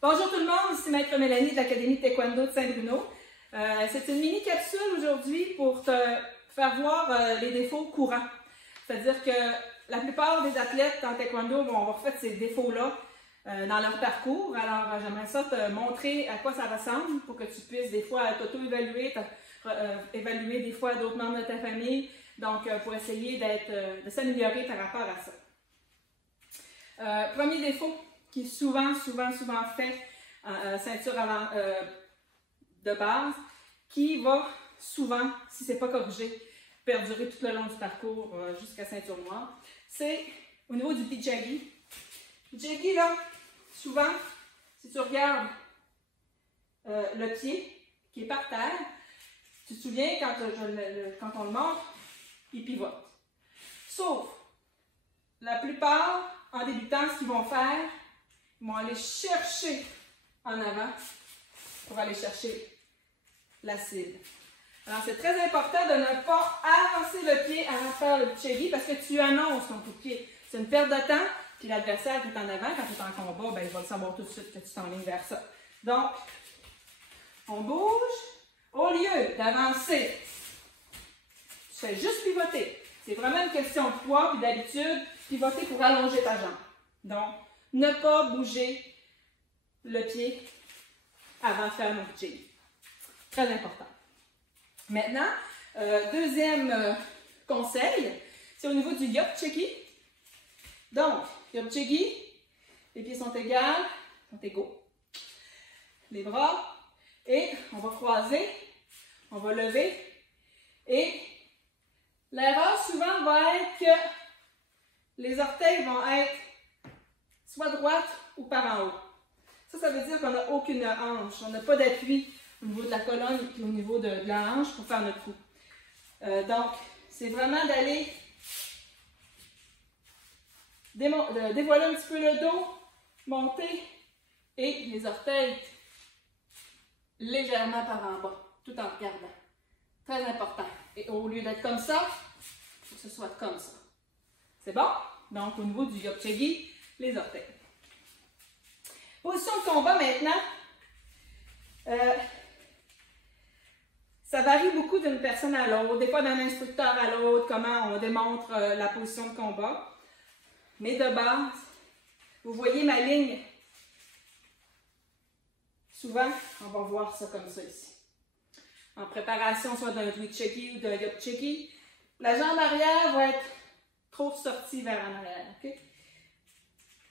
Bonjour tout le monde, ici Maître Mélanie de l'Académie de Taekwondo de Saint-Bruno. C'est une mini-capsule aujourd'hui pour te faire voir les défauts courants. C'est-à-dire que la plupart des athlètes en Taekwondo vont avoir fait ces défauts-là dans leur parcours. Alors, j'aimerais ça te montrer à quoi ça ressemble pour que tu puisses des fois t'auto-évaluer, évaluer des fois d'autres membres de ta famille. Donc, pour essayer de s'améliorer par rapport à ça. Premier défaut qui est souvent fait en ceinture avant, de base, qui va souvent, si ce n'est pas corrigé, perdurer tout le long du parcours jusqu'à ceinture noire, c'est au niveau du Pijagi. Pijagi, là, souvent, si tu regardes le pied qui est par terre, tu te souviens quand on le montre, il pivote. Sauf, la plupart, en débutant, ce qu'ils vont faire, ils vont aller chercher en avant pour aller chercher la cible. Alors, c'est très important de ne pas avancer le pied avant de faire le Pijagi parce que tu annonces ton coup de pied. C'est une perte de temps, puis l'adversaire qui est en avant, quand tu es en combat, ben, il va le savoir tout de suite que tu t'enlignes vers ça. Donc, on bouge. Au lieu d'avancer, tu fais juste pivoter. C'est vraiment une question de poids, puis d'habitude, pivoter pour allonger ta jambe. Donc, ne pas bouger le pied avant de faire mon Pijagi. Très important. Maintenant, deuxième conseil, c'est au niveau du Yop-Cheki. Donc, Yop-Cheki, les pieds sont égaux. Les bras, et on va croiser, on va lever, et l'erreur souvent va être que les orteils vont être soit droites ou par en haut. Ça veut dire qu'on n'a aucune hanche, on n'a pas d'appui au niveau de la colonne et au niveau de la hanche pour faire notre coup. Donc, c'est vraiment d'aller dévoiler un petit peu le dos, monter et les orteils légèrement par en bas, tout en regardant. Très important. Et au lieu d'être comme ça, il faut que ce soit comme ça. C'est bon? Donc, au niveau du Yop-Cheki, les orteils. Position de combat maintenant. Ça varie beaucoup d'une personne à l'autre, des fois d'un instructeur à l'autre, comment on démontre la position de combat. Mais de base, vous voyez ma ligne. Souvent, on va voir ça comme ça ici. En préparation, soit d'un Pijagi ou d'un Yop-Cheki, la jambe arrière va être trop sortie vers en arrière. Okay?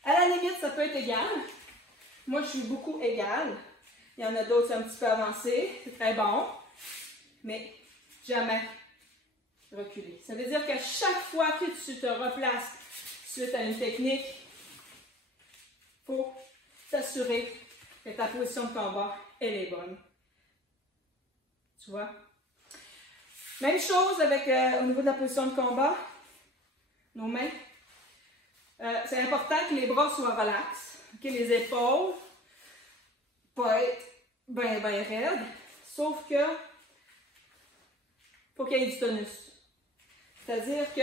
À la limite, ça peut être égal. Moi, je suis beaucoup égale. Il y en a d'autres un petit peu avancés. C'est très bon. Mais jamais reculer. Ça veut dire qu'à chaque fois que tu te replaces suite à une technique, il faut s'assurer que ta position de combat, elle est bonne. Tu vois? Même chose avec au niveau de la position de combat, nos mains. C'est important que les bras soient relax, que les épaules pas être bien raides, sauf que faut qu'il y ait du tonus. C'est-à-dire que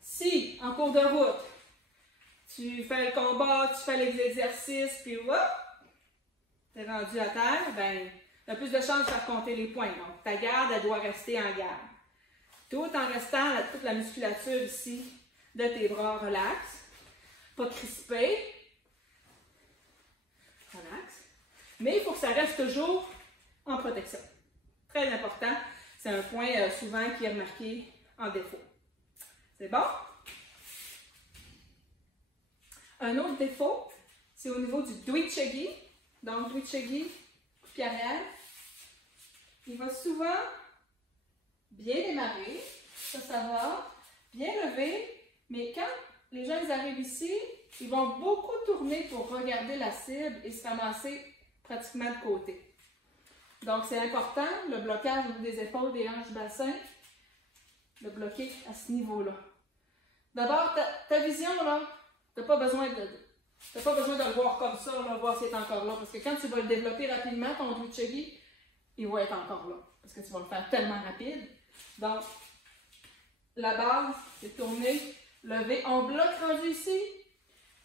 si, en cours de route, tu fais le combat, tu fais les exercices, puis hop, tu es rendu à terre, ben, tu as plus de chances de faire compter les points. Donc, ta garde, elle doit rester en garde. Tout en restant toute la musculature ici de tes bras relax. Pas crispé. Relax. Mais il faut que ça reste toujours en protection. Très important. C'est un point souvent qui est remarqué en défaut. C'est bon? Un autre défaut, c'est au niveau du Doi-Chegi. Donc, Doi-Chegi, coup de pied arrière. Il va souvent bien démarrer. Ça va. Bien lever. Mais quand les gens arrivent ici, ils vont beaucoup tourner pour regarder la cible et se ramasser pratiquement de côté. Donc, c'est important, le blocage au niveau des épaules, des hanches, du bassin, de bloquer à ce niveau-là. D'abord, ta vision, là, tu n'as pas besoin de le voir comme ça, là, voir s'il est encore là. Parce que quand tu vas le développer rapidement, ton Doi-Chegi, il va être encore là. Parce que tu vas le faire tellement rapide. Donc, la base, c'est tourner, lever. On bloque rendu ici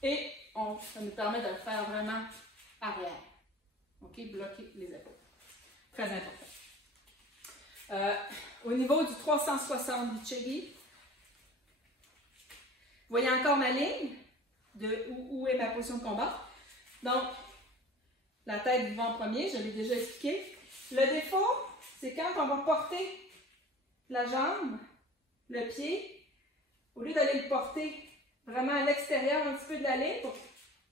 et ça nous permet de le faire vraiment arrière. OK? Bloquer les épaules. Très important. Au niveau du 360 du Chegi, vous voyez encore ma ligne de où est ma position de combat. Donc, la tête va en premier, je l'ai déjà expliqué. Le défaut, c'est quand on va porter la jambe, le pied, au lieu d'aller le porter vraiment à l'extérieur un petit peu de la ligne pour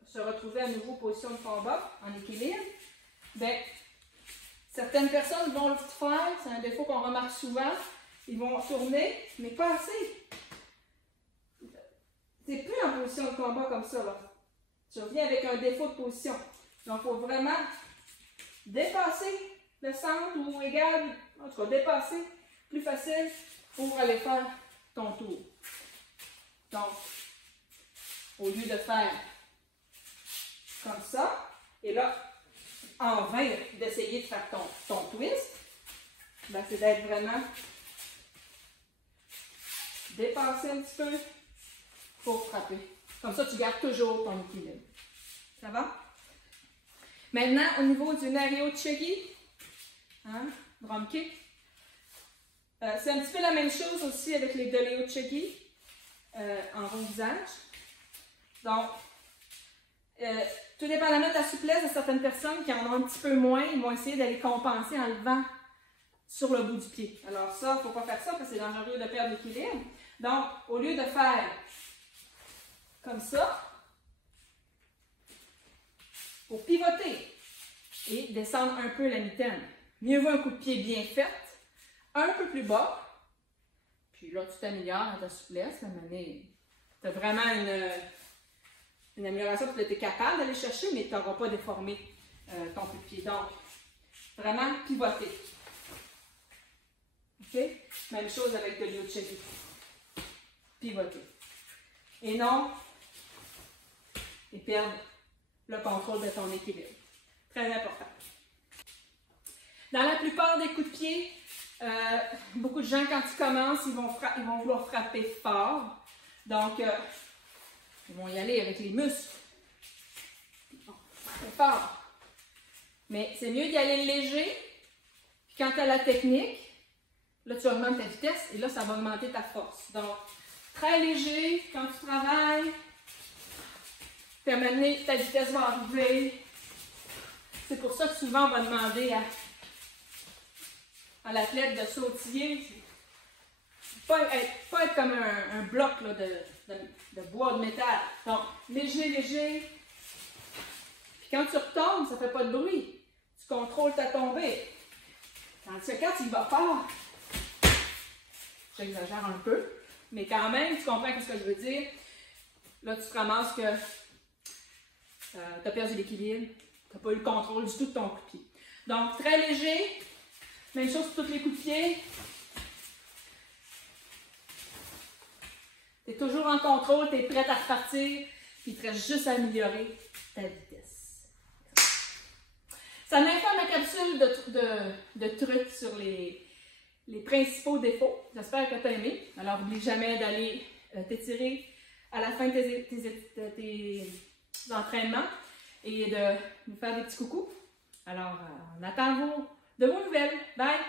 se retrouver à nouveau position de combat, en équilibre, bien, certaines personnes vont le faire, c'est un défaut qu'on remarque souvent, ils vont tourner, mais pas assez. C'est plus en position de combat comme ça, là. Tu reviens avec un défaut de position. Donc, il faut vraiment dépasser le centre ou égal, en tout cas dépasser, plus facile pour aller faire ton tour. Donc, au lieu de faire comme ça, et là, en vain d'essayer de faire ton twist, ben, c'est d'être vraiment dépassé un petit peu pour frapper. Comme ça, tu gardes toujours ton équilibre. Ça va? Maintenant, au niveau du Nario Chegi, hein, drum kick, c'est un petit peu la même chose aussi avec les Doleo Chegi en rond visage. Donc, tout dépendamment de la souplesse de certaines personnes qui en ont un petit peu moins, ils vont essayer d'aller compenser en levant sur le bout du pied. Alors ça, il ne faut pas faire ça parce que c'est dangereux de perdre l'équilibre. Donc, au lieu de faire comme ça, pour pivoter et descendre un peu la mitaine. Mieux vaut un coup de pied bien fait, un peu plus bas, puis là, tu t'améliores dans ta souplesse. Tu as vraiment une amélioration que tu es capable d'aller chercher, mais tu n'auras pas déformé ton coup de pied. Donc, vraiment pivoter. OK? Même chose avec le Doleo Chegi. Pivoter. Et non, et perdre le contrôle de ton équilibre. Très important. Dans la plupart des coups de pied, beaucoup de gens, quand ils commencent, ils vont vouloir frapper fort. Donc, ils vont y aller avec les muscles. Frapper fort. Mais c'est mieux d'y aller léger. Puis quand tu as la technique, là, tu augmentes ta vitesse et là, ça va augmenter ta force. Donc, très léger quand tu travailles. Puis à un moment donné, ta vitesse va arriver. C'est pour ça que souvent, on va demander à l'athlète de sautiller. Pas être comme un bloc là, de bois, de métal. Donc, léger, léger. Puis quand tu retombes, ça ne fait pas de bruit. Tu contrôles ta tombée. Tandis que quand tu y vas fort, j'exagère un peu, mais quand même, tu comprends ce que je veux dire. Là, tu te ramasses que tu as perdu l'équilibre, tu n'as pas eu le contrôle du tout de ton coup de pied. Donc, très léger. Même chose pour tous les coups de pied. Tu es toujours en contrôle, tu es prête à repartir, puis il te reste juste à améliorer ta vitesse. Ça met fin à ma capsule de trucs sur les principaux défauts. J'espère que tu as aimé. Alors, n'oublie jamais d'aller t'étirer à la fin de tes entraînements et de nous faire des petits coucous. Alors, on attend de vos nouvelles. Bye!